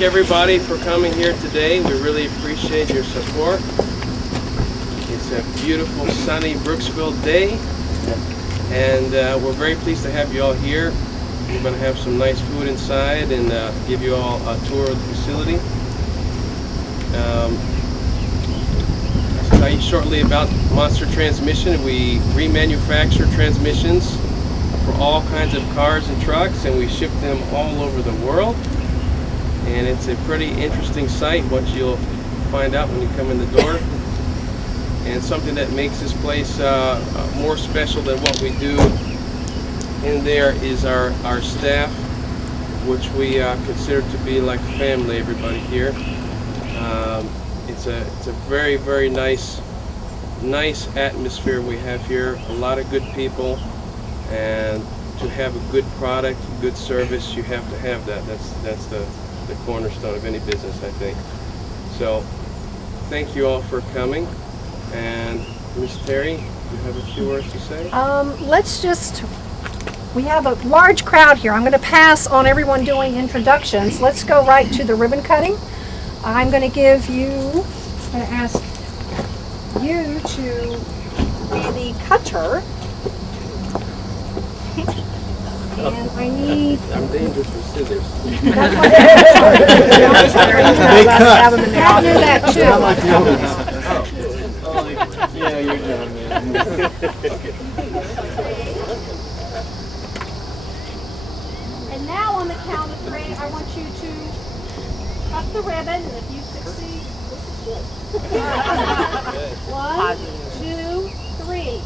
thank everybody for coming here today. We really appreciate your support. It's a beautiful, sunny Brooksville day, and we're very pleased to have you all here. We're going to have some nice food inside and give you all a tour of the facility. I'll tell you shortly about Monster Transmission. We remanufacture transmissions for all kinds of cars and trucks, and we ship them all over the world. And it's a pretty interesting sight, what you'll find out when you come in the door. And something that makes this place more special than what we do in there is our staff, which we consider to be like family, everybody here. It's a very, very nice atmosphere we have here. A lot of good people, and to have a good product, good service, you have to have that. That's the cornerstone of any business, I think. So thank you all for coming. And Miss Terry, you have a few words to say? We have a large crowd here. I'm going to pass on everyone doing introductions. Let's go right to the ribbon cutting. I'm going to ask you to be the cutter. And I need... I'm dangerous with scissors. That's what big cut. I'll do that too. Yeah, you're done, man. And now on the count of 3, I want you to cut the ribbon, and if you succeed, this is good. 1, 2, 3.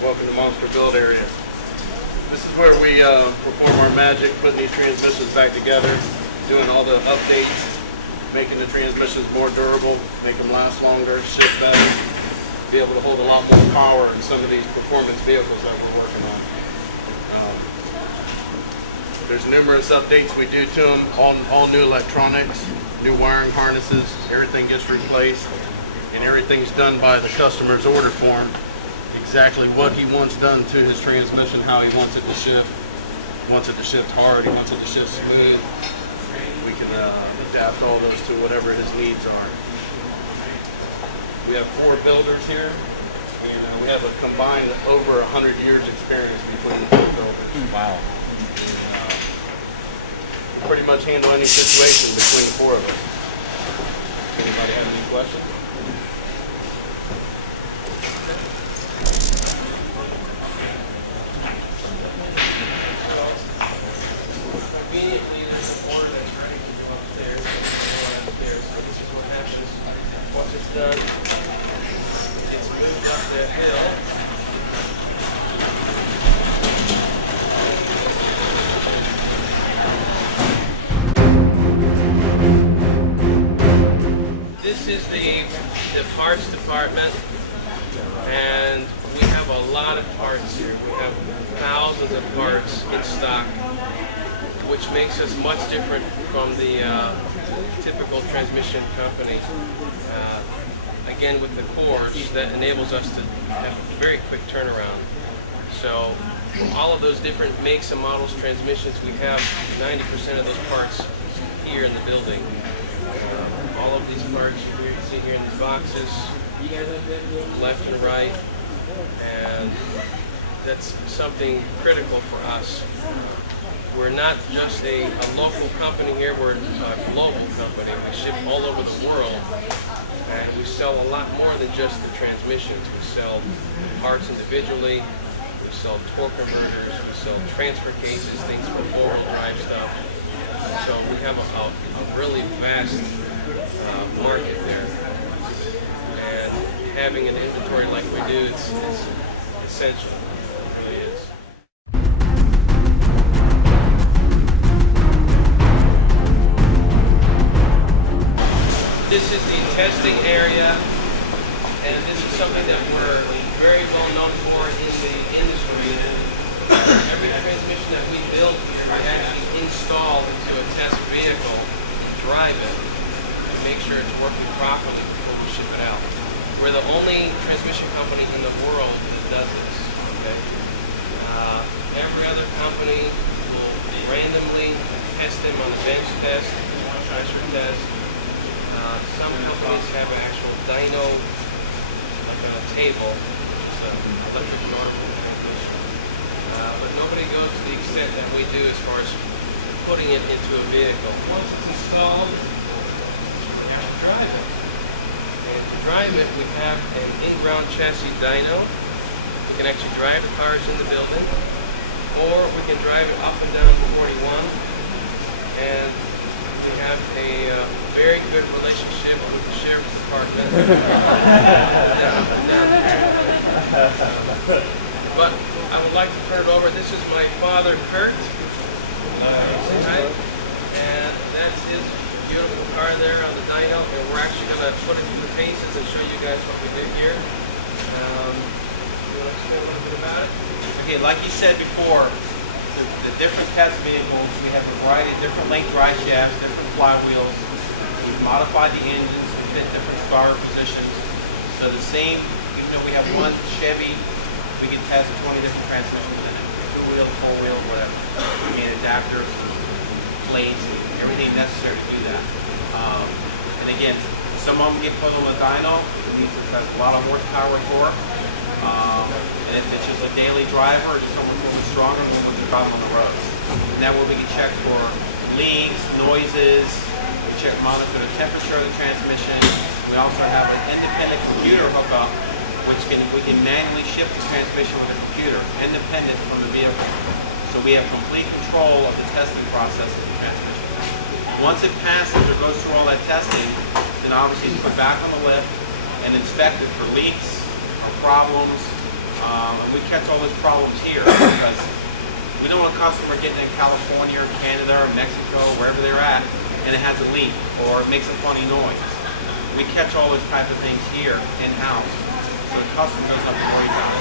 Welcome to Monster Build area. This is where we perform our magic, putting these transmissions back together, doing all the updates, making the transmissions more durable, make them last longer, shift better, be able to hold a lot more power in some of these performance vehicles that we're working on. There's numerous updates we do to them, all new electronics, new wiring harnesses, everything gets replaced, and everything's done by the customer's order form. Exactly what he wants done to his transmission, how he wants it to shift. He wants it to shift hard, he wants it to shift smooth. We can adapt all those to whatever his needs are. We have 4 builders here, and we have a combined over 100 years experience between the 4 builders. Wow. And, we pretty much handle any situation between the 4 of us. Anybody have any questions? Conveniently, there's a board that's ready to go upstairs. So this is what happens once it's done. It's moved up that hill. This is the parts department, and we have a lot of parts here. We have thousands of parts in stock, which makes us much different from the typical transmission company. Again, with the cores, that enables us to have a very quick turnaround. So, from all of those different makes and models transmissions, we have 90% of those parts here in the building. All of these parts you can see here in these boxes, left and right, and that's something critical for us. We're not just a local company here, we're a global company. We ship all over the world, and we sell a lot more than just the transmissions. We sell parts individually, we sell torque converters, we sell transfer cases, things for four-wheel drive stuff. So we have a really vast market there. And having an inventory like we do, it's essential. It really is. This is the testing area, and this is something that we're very well known for in the industry. Every transmission that we build here, we actually install into a test vehicle and drive it and make sure it's working properly before we ship it out. We're the only transmission company in the world that does this. Okay? Every other company will randomly test them on a bench test, pressure test. Some companies have an actual dyno, like on a table, it's an electric motor transmission. But nobody goes to the extent that we do as far as putting it into a vehicle. Once it's installed, we have to drive it. And to drive it, we have an in-ground chassis dyno. We can actually drive the cars in the building, or we can drive it up and down 41. And we have a very good relationship with the sheriff's department. But I would like to turn it over. This is my father, Kurt. And that's his beautiful car there on the dyno. And we're actually going to put it through the paces and show you guys what we did here. You want to explain a little bit about it? Okay, like you said before, the different test vehicles, we have a variety of different length drive shafts, different flywheels. We've modified the engines to fit different starter positions. So the same, even though we have one Chevy, we can test 20 different transmissions in it. 2-wheel, 4-wheel, whatever. And adapters, plates, everything necessary to do that. And again, some of them get put on a dyno. It needs to have a lot of horsepower and torque. And if it's just a daily driver or just someone moving stronger, then we'll drive on the road. And that way we can check for leaks, noises, we monitor the temperature of the transmission. We also have an independent computer hookup, which we can manually shift the transmission with a computer, independent from the vehicle. So we have complete control of the testing process of the transmission. Once it passes or goes through all that testing, then obviously it's put back on the lift and inspected for leaks or problems. And we catch all those problems here because We don't want a customer getting in California or Canada or Mexico, wherever they're at, and it has a leak or it makes a funny noise. We catch all those types of things here in-house, so the customer doesn't have to worry about it.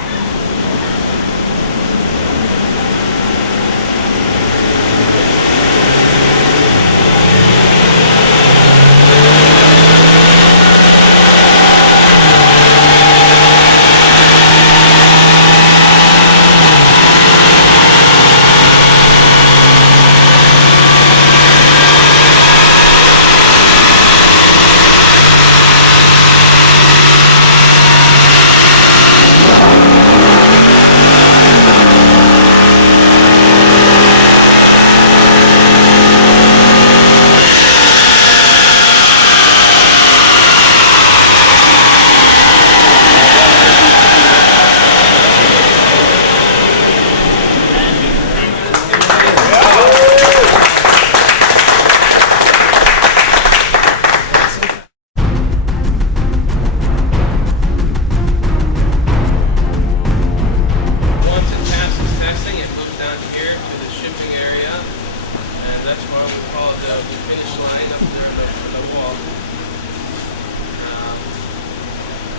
Once it passes testing, it moves down here to the shipping area, and that's why we call it the finish line up there on the wall.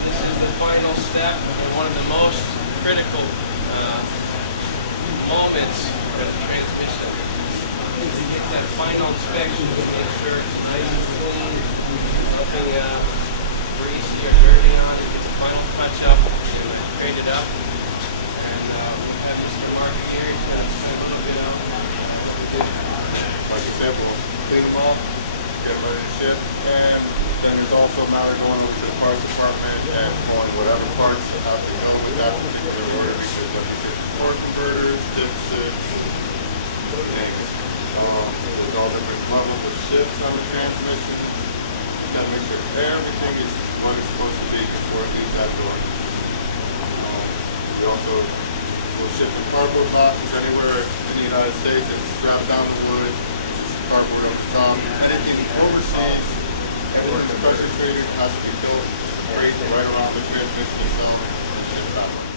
This is the final step and one of the most critical moments for the transmission. Get that final inspection to make sure it's nice and clean, nothing greasy or dirty on it. Gets a final touch up and clean it up. And we have Mr. Mark here. He's going to spend a little bit on what we did. Like you said, we'll clean them all, get them ready to ship, and then there's also now we're going over to the parts department and pulling whatever parts have to go with that particular order, because like you said, core converters, dipsticks, name it. There's all different levels of ships on the transmission. You gotta make sure everything is what it's supposed to be before it leaves that door. We also will ship the cardboard boxes anywhere in the United States. It's strapped down the wood, it's cardboard on the top. Anything overseas or in the pressure treated has to be filled straight right around the transmission itself and shipped out.